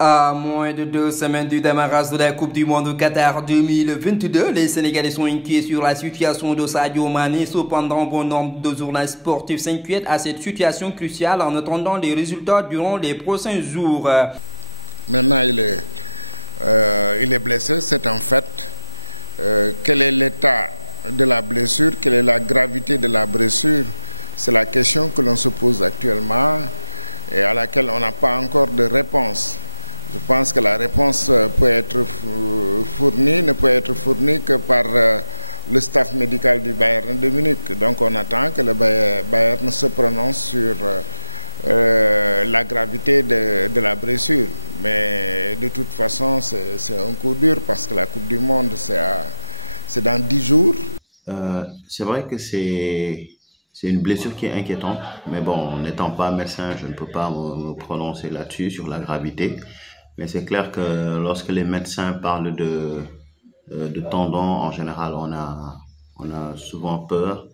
À moins de 2 semaines du démarrage de la Coupe du Monde Qatar 2022, les Sénégalais sont inquiets sur la situation de Sadio Mané. Cependant, bon nombre de journalistes sportifs s'inquiètent à cette situation cruciale en attendant les résultats durant les prochains jours. Maintenant, il est blessé, c'est un fait. Quel est l'état de la blessure? Quelle est la gravité de la blessure? C'est la question que l'on se pose actuellement et à laquelle on n'a pas encore de réponse. Je pense que la réponse peut être fournie, ne peut être fournie que par le staff médical du Bayern de Munich. Donc on attend que le Bayern se prononce sur la gravité de la blessure. Mais de toute façon, c'est un coup dur parce que la Coupe du Monde, c'est dans 10 jours. C'est vrai que c'est une blessure qui est inquiétante, mais bon, n'étant pas médecin, je ne peux pas me prononcer là-dessus, sur la gravité. Mais c'est clair que lorsque les médecins parlent de tendons, en général, on a souvent peur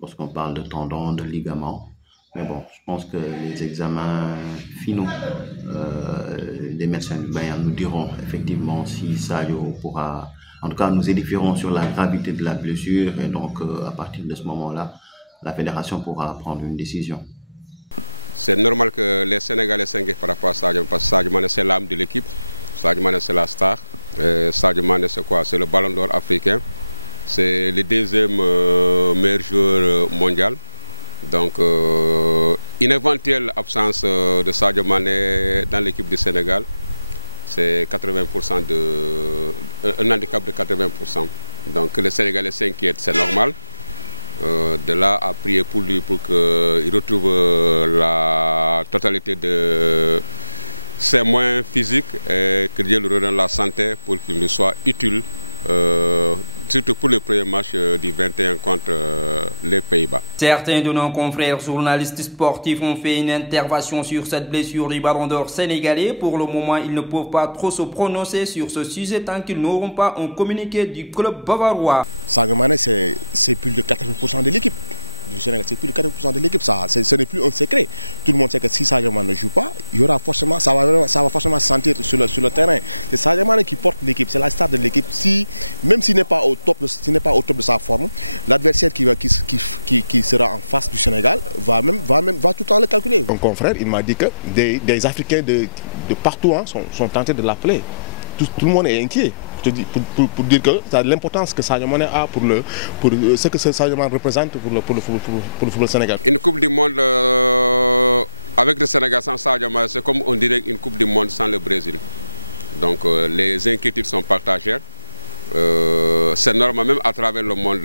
lorsqu'on parle de tendons, de ligaments. Mais bon, je pense que les examens finaux des médecins du Bayern nous diront effectivement si Sadio pourra... En tout cas, nous édifierons sur la gravité de la blessure et donc à partir de ce moment-là, la fédération pourra prendre une décision. C'est normal que les Sénégalais s'inquiètent par rapport à Sadio, parce que Sadio Mané c'est l'âme de l'équipe, Sadio Mané c'est la star, et Sadio Mané c'est quoi? C'est le ballon d'or africain, c'est le deuxième meilleur joueur mondial. Donc une éventuelle absence de Sadio Mané dans l'équipe du Sénégal, c'est 80% un handicap de 80%. Donc les Sénégalais s'inquiètent, c'est normal. De là à prier pour lui pour qu'il retrouve la totalité de ses moyens physiques et que Dieu lui redonne la santé pour qu'il nous soit utile, surtout pour le premier match du 21 contre les Pays-Bas. Certains de nos confrères journalistes sportifs ont fait une intervention sur cette blessure du ballon d'or sénégalais. Pour le moment, ils ne peuvent pas trop se prononcer sur ce sujet tant qu'ils n'auront pas un communiqué du club bavarois. Sadio Mané, c'est plus de 80% de l'équipe. Du Sénégal, c'est plus de 80% de l'équipe, ce n'est plus un secret. Tout le monde sait que si Sadio Mané ne joue pas, il y aura forcément, ça va forcément se sentir sur le terrain. C'est Sadio Mané qui porte l'équipe, c'est la star de l'équipe. Même s'il n'est pas au top de sa forme, l'adversaire qui sera en face du Sénégal va tout le temps le calculer. Mon confrère, il m'a dit que des Africains de partout sont tentés de l'appeler. Tout le monde est inquiet. Pour dire que l'importance que Sadio Mané a pour ce que Sadio Mané représente pour le football sénégalais. Une Coupe du Monde avec le Sénégal sans Sadio Mané, c'est comme on dirait une Coupe du Monde sans le Brésil. Donc les inquiétudes sont partagées. C'est normal, même à travers le monde,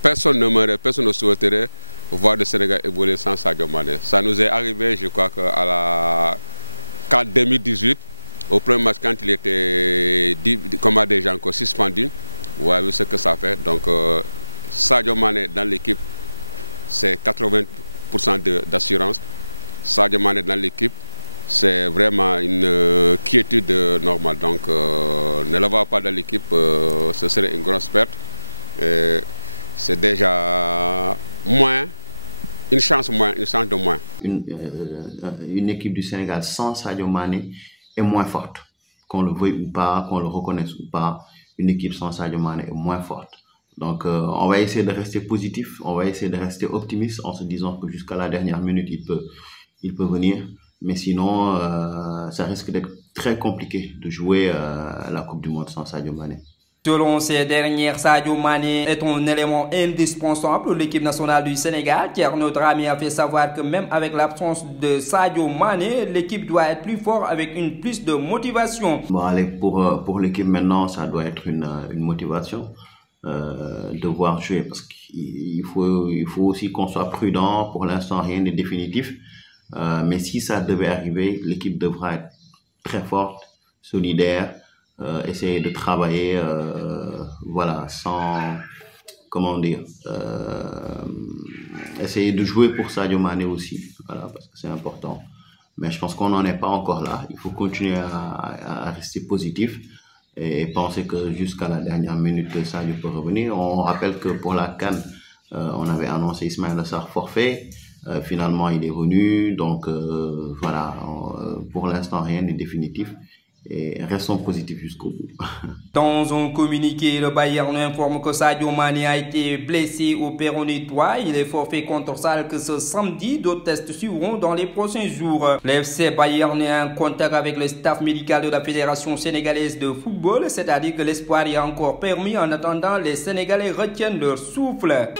personne ne souhaiterait voir le Sénégal évoluer sans Sadio Mané. Ça nous est arrivé, je crois, qu'à la CAN 2018. Au premier match, quand il était, comme des gens suspendu, vous avez vu ce que ça fait. Donc, Sadio Mané dans l'équipe, c'est 80% d'assurance. Sadio Mané dans l'équipe, c'est vraiment une quiétude normale. Donc, ne l'avoir pas dans l'équipe, ce serait une grosse perte. C'est déjà moins, une chance de moins. Une équipe du Sénégal sans Sadio Mané est moins forte, qu'on le veuille ou pas, qu'on le reconnaisse ou pas. Une équipe sans Sadio Mané est moins forte. Donc on va essayer de rester positif, on va essayer de rester optimiste en se disant que jusqu'à la dernière minute il peut venir, mais sinon ça risque d'être très compliqué de jouer la Coupe du Monde sans Sadio Mané. Selon ces dernières, Sadio Mané est un élément indispensable pour l'équipe nationale du Sénégal, car notre ami a fait savoir que même avec l'absence de Sadio Mané, l'équipe doit être plus forte avec plus de motivation. Bon, allez, pour l'équipe maintenant, ça doit être une motivation de voir jouer, parce qu'il faut aussi qu'on soit prudent. Pour l'instant, rien n'est définitif, mais si ça devait arriver, l'équipe devra être très forte, solidaire. Essayer de travailler voilà, sans, comment dire, essayer de jouer pour Sadio Mané aussi, voilà, parce que c'est important. Mais je pense qu'on n'en est pas encore là. Il faut continuer à rester positif et penser que jusqu'à la dernière minute que Sadio peut revenir. On rappelle que pour la CAN, on avait annoncé Ismaïla Sarr forfait. Finalement, il est venu. Donc, voilà, pour l'instant, rien n'est définitif. Et restons positifs jusqu'au bout. Dans un communiqué, le Bayern informe que Sadio Mané a été blessé au péroné droit. Il est forfait contre Schalke ce samedi. D'autres tests suivront dans les prochains jours. L'FC Bayern est en contact avec le staff médical de la Fédération sénégalaise de football, c'est-à-dire que l'espoir est encore permis en attendant les Sénégalais retiennent leur souffle.